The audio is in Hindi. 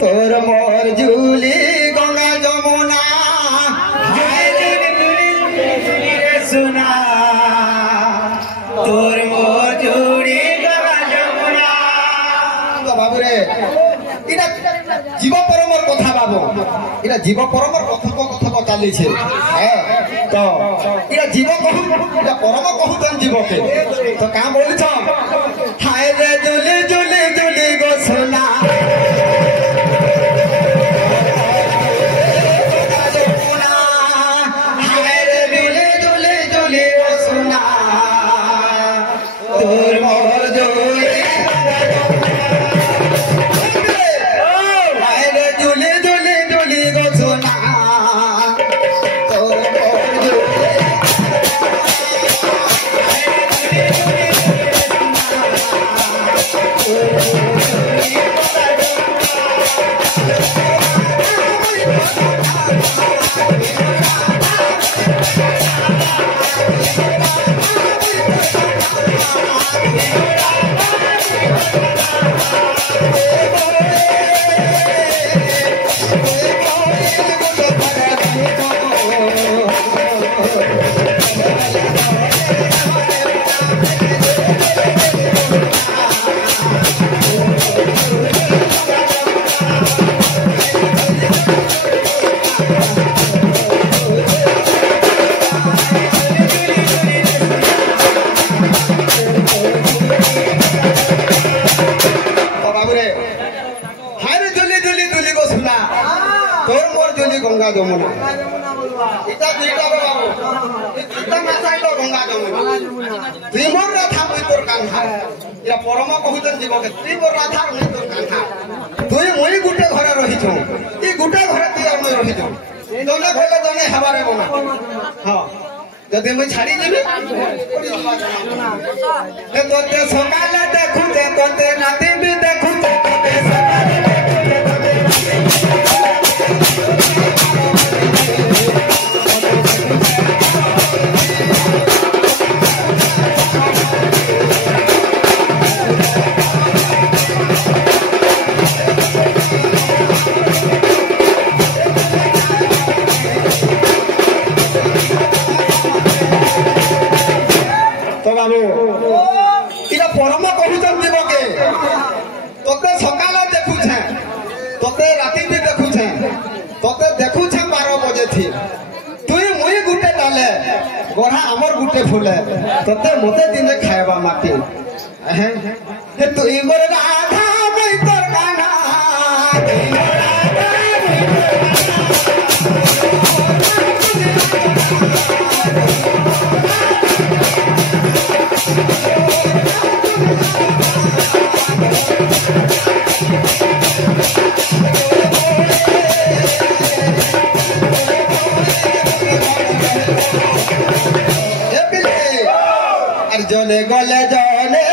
तोर मोर झूली गंगा जमुना सुना तोर मोर झूली गंगा जमुना तो बाबू रे इना जीव परमर कथा बाबू इना जीव परमर कथा चली छे तो इना जीव कहू इना परम कहू जीव के तो का बोल छ हाय रे झूली झूली झूली गो सोना गंगा जमुना इटा दुईटा बाबू इटा मासाइलो गंगा जमुना त्रिमोर राधा मुई तोर कान्हा या परम कहूतन जीव के त्रिमोर राधा मुई तोर कान्हा तुई मुई गुटे घरे रही छु ई गुटे घरे ती और मुई रही छु दोने भले दोने हवारे बना हां जदि मुई छाड़ी जेबे ए तोते सकाले देखु ते तोते राती भी देखु ते तोते सकाले तो बाबू इरा परम कहूचन जीव के तोते सकाले देखु छे तोते राती भी देखु छे तोते देखु छे 12 बजे थी तुई मुई गुटे डाले गोरा हमर गुटे फुले तोते मते दिने खायबा माटी हे तू इमर राधा मई तोर काना जले गले जले